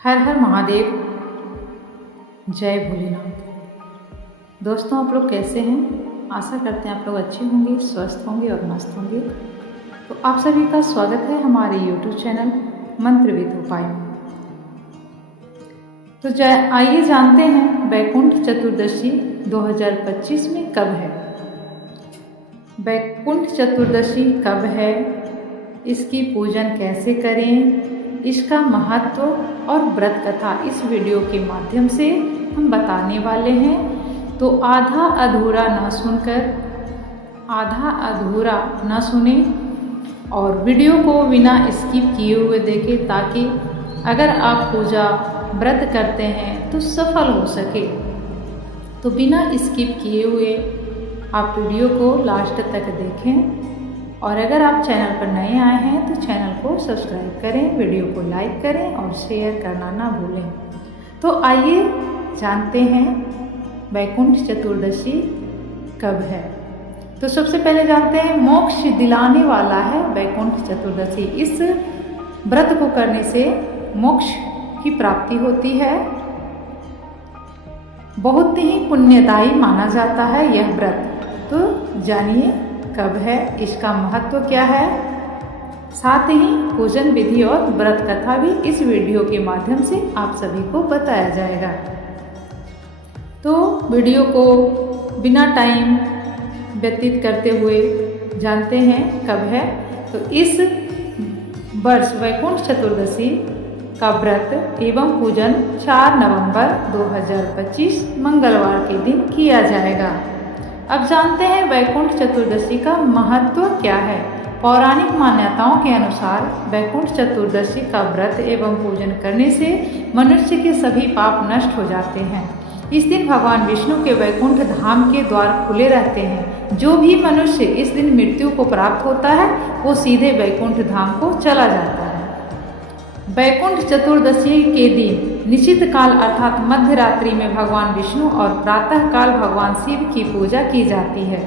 हर हर महादेव, जय भोलेनाथ। दोस्तों, आप लोग कैसे हैं? आशा करते हैं आप लोग अच्छे होंगे, स्वस्थ होंगे और मस्त होंगे। तो आप सभी का स्वागत है हमारे YouTube चैनल मंत्र विद उपाय। तो आइए जानते हैं वैकुंठ चतुर्दशी 2025 में कब है। वैकुंठ चतुर्दशी कब है, इसकी पूजन कैसे करें, इसका महत्व और व्रत कथा इस वीडियो के माध्यम से हम बताने वाले हैं। तो आधा अधूरा न सुने और वीडियो को बिना स्किप किए हुए देखें, ताकि अगर आप पूजा व्रत करते हैं तो सफल हो सके। तो बिना स्किप किए हुए आप वीडियो को लास्ट तक देखें, और अगर आप चैनल पर नए आए हैं तो चैनल को सब्सक्राइब करें, वीडियो को लाइक करें और शेयर करना ना भूलें। तो आइए जानते हैं वैकुंठ चतुर्दशी कब है। तो सबसे पहले जानते हैं मोक्ष दिलाने वाला है वैकुंठ चतुर्दशी। इस व्रत को करने से मोक्ष की प्राप्ति होती है। बहुत ही पुण्यदायी माना जाता है यह व्रत। तो जानिए कब है, इसका महत्व क्या है, साथ ही पूजन विधि और व्रत कथा भी इस वीडियो के माध्यम से आप सभी को बताया जाएगा। तो वीडियो को बिना टाइम व्यतीत करते हुए जानते हैं कब है। तो इस वर्ष वैकुंठ चतुर्दशी का व्रत एवं पूजन 4 नवंबर 2025 मंगलवार के दिन किया जाएगा। अब जानते हैं वैकुंठ चतुर्दशी का महत्व क्या है। पौराणिक मान्यताओं के अनुसार वैकुंठ चतुर्दशी का व्रत एवं पूजन करने से मनुष्य के सभी पाप नष्ट हो जाते हैं। इस दिन भगवान विष्णु के वैकुंठ धाम के द्वार खुले रहते हैं। जो भी मनुष्य इस दिन मृत्यु को प्राप्त होता है वो सीधे वैकुंठ धाम को चला जाता है। वैकुंठ चतुर्दशी के दिन निश्चित काल अर्थात मध्य रात्रि में भगवान विष्णु और प्रातः काल भगवान शिव की पूजा की जाती है।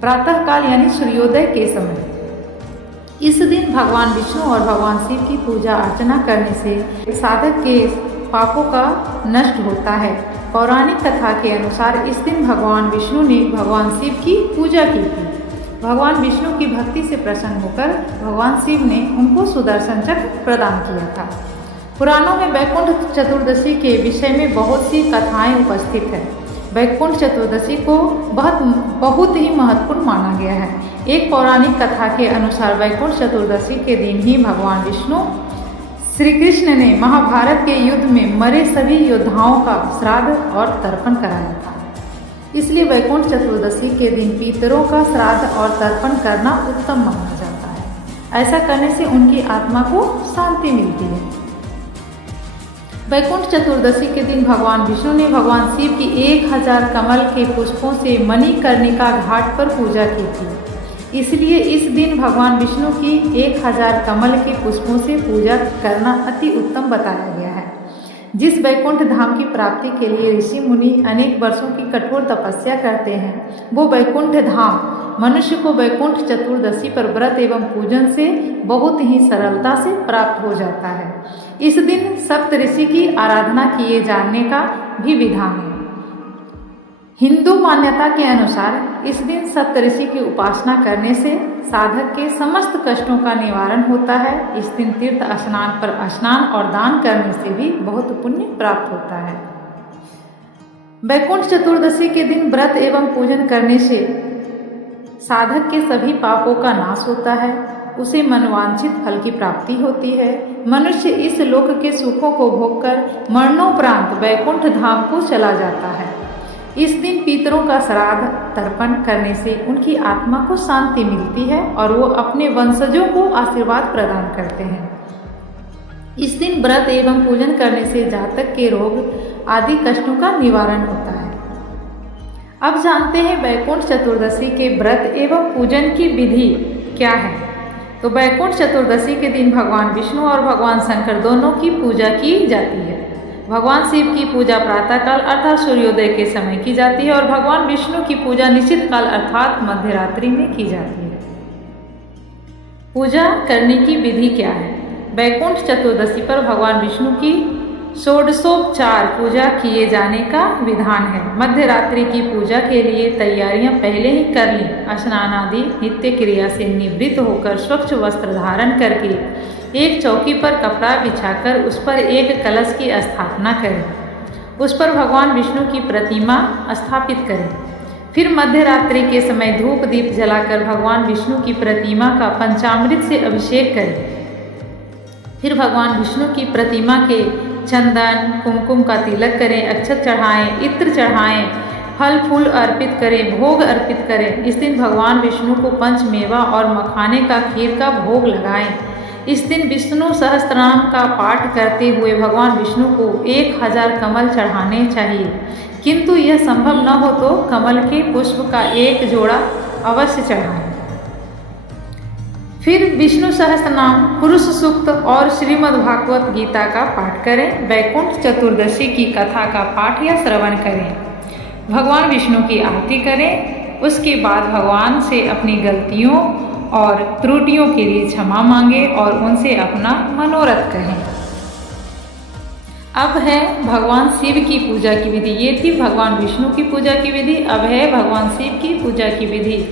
प्रातः काल यानी सूर्योदय के समय इस दिन भगवान विष्णु और भगवान शिव की पूजा अर्चना करने से साधक के पापों का नष्ट होता है। पौराणिक कथा के अनुसार इस दिन भगवान विष्णु ने भगवान शिव की पूजा की थी। भगवान विष्णु की भक्ति से प्रसन्न होकर भगवान शिव ने उनको सुदर्शन चक्र प्रदान किया था। पुराणों में वैकुंठ चतुर्दशी के विषय में बहुत सी कथाएं उपस्थित हैं। वैकुंठ चतुर्दशी को बहुत ही महत्वपूर्ण माना गया है। एक पौराणिक कथा के अनुसार वैकुंठ चतुर्दशी के दिन ही भगवान विष्णु श्री कृष्ण ने महाभारत के युद्ध में मरे सभी योद्धाओं का श्राद्ध और तर्पण कराया था। इसलिए वैकुंठ चतुर्दशी के दिन पितरों का श्राद्ध और तर्पण करना उत्तम माना जाता है। ऐसा करने से उनकी आत्मा को शांति मिलती है। वैकुंठ चतुर्दशी के दिन भगवान विष्णु ने भगवान शिव की 1000 कमल के पुष्पों से मणिकर्णिका घाट पर पूजा की थी। इसलिए इस दिन भगवान विष्णु की 1000 कमल के पुष्पों से पूजा करना अति उत्तम बताया गया है। जिस वैकुंठ धाम की प्राप्ति के लिए ऋषि मुनि अनेक वर्षों की कठोर तपस्या करते हैं, वो वैकुंठ धाम मनुष्य को वैकुंठ चतुर्दशी पर व्रत एवं पूजन से बहुत ही सरलता से प्राप्त हो जाता है। इस दिन सप्तऋषि की आराधना किए जाने का भी विधान है। हिंदू मान्यता के अनुसार इस दिन सप्तऋषि की उपासना करने से साधक के समस्त कष्टों का निवारण होता है। इस दिन तीर्थ स्नान पर स्नान और दान करने से भी बहुत पुण्य प्राप्त होता है। वैकुंठ चतुर्दशी के दिन व्रत एवं पूजन करने से साधक के सभी पापों का नाश होता है। उसे मनवांछित फल की प्राप्ति होती है। मनुष्य इस लोक के सुखों को भोगकर मरणोपरांत वैकुंठ धाम को चला जाता है। इस दिन पितरों का श्राद्ध तर्पण करने से उनकी आत्मा को शांति मिलती है और वो अपने वंशजों को आशीर्वाद प्रदान करते हैं। इस दिन व्रत एवं पूजन करने से जातक के रोग आदि कष्टों का निवारण होता है। अब जानते हैं वैकुंठ चतुर्दशी के व्रत एवं पूजन की विधि क्या है। तो वैकुंठ चतुर्दशी के दिन भगवान विष्णु और भगवान शंकर दोनों की पूजा की जाती है। भगवान शिव की पूजा प्रातःकाल अर्थात सूर्योदय के समय की जाती है और भगवान विष्णु की पूजा निश्चित काल अर्थात मध्य रात्रि में की जाती है। पूजा करने की विधि क्या है। वैकुंठ चतुर्दशी पर भगवान विष्णु की षोडशोपचार पूजा किए जाने का विधान है। मध्य रात्रि की पूजा के लिए तैयारियां पहले ही कर ली। स्नान आदि नित्य क्रिया से निवृत्त होकर स्वच्छ वस्त्र धारण करके एक चौकी पर कपड़ा बिछाकर उस पर एक कलश की स्थापना करें। उस पर भगवान विष्णु की प्रतिमा स्थापित करें। फिर मध्य रात्रि के समय धूप दीप जलाकर भगवान विष्णु की प्रतिमा का पंचामृत से अभिषेक करें। फिर भगवान विष्णु की प्रतिमा के चंदन कुमकुम का तिलक करें, अक्षत चढ़ाएं, इत्र चढ़ाएं, फल फूल अर्पित करें, भोग अर्पित करें। इस दिन भगवान विष्णु को पंचमेवा और मखाने का खीर का भोग लगाएं। इस दिन विष्णु सहस्त्रनाम का पाठ करते हुए भगवान विष्णु को 1000 कमल चढ़ाने चाहिए, किंतु यह संभव न हो तो कमल के पुष्प का एक जोड़ा अवश्य चढ़ाएं। फिर विष्णु सहस्त्रनाम, पुरुष सूक्त और श्रीमद् भागवत गीता का पाठ करें। वैकुंठ चतुर्दशी की कथा का पाठ या श्रवण करें। भगवान विष्णु की आरती करें। उसके बाद भगवान से अपनी गलतियों और त्रुटियों के लिए क्षमा मांगे और उनसे अपना मनोरथ कहें। अब है भगवान शिव की पूजा की विधि। ये थी भगवान विष्णु की पूजा की विधि। अब है भगवान शिव की पूजा की विधि।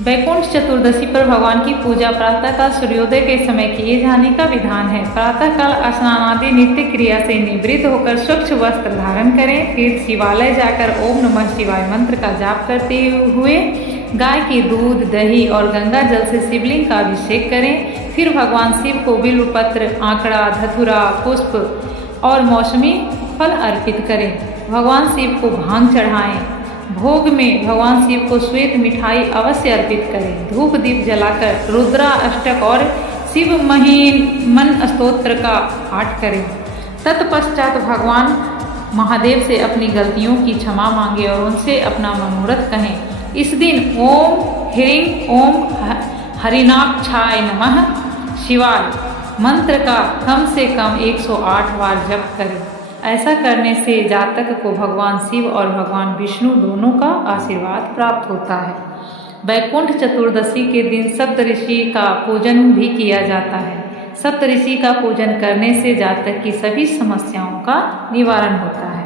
वैकुंठ चतुर्दशी पर भगवान की पूजा प्रातःकाल सूर्योदय के समय किए जाने का विधान है। प्रातःकाल स्नान आदि नित्य क्रिया से निवृत्त होकर स्वच्छ वस्त्र धारण करें। फिर शिवालय जाकर ओम नमः शिवाय मंत्र का जाप करते हुए गाय के दूध, दही और गंगा जल से शिवलिंग का अभिषेक करें। फिर भगवान शिव को बिल्वपत्र, आंकड़ा, धतूरा, पुष्प और मौसमी फल अर्पित करें। भगवान शिव को भांग चढ़ाएं। भोग में भगवान शिव को श्वेत मिठाई अवश्य अर्पित करें। धूप दीप जलाकर रुद्रा अष्टक और शिव मन स्तोत्र का पाठ करें। तत्पश्चात भगवान महादेव से अपनी गलतियों की क्षमा मांगे और उनसे अपना मनोरथ कहें। इस दिन ओम ह्रीं ओम हरिनाक्षाय नमः शिवाय मंत्र का कम से कम 108 बार जप करें। ऐसा करने से जातक को भगवान शिव और भगवान विष्णु दोनों का आशीर्वाद प्राप्त होता है। वैकुंठ चतुर्दशी के दिन सप्तऋषि का पूजन भी किया जाता है। सप्तऋषि का पूजन करने से जातक की सभी समस्याओं का निवारण होता है।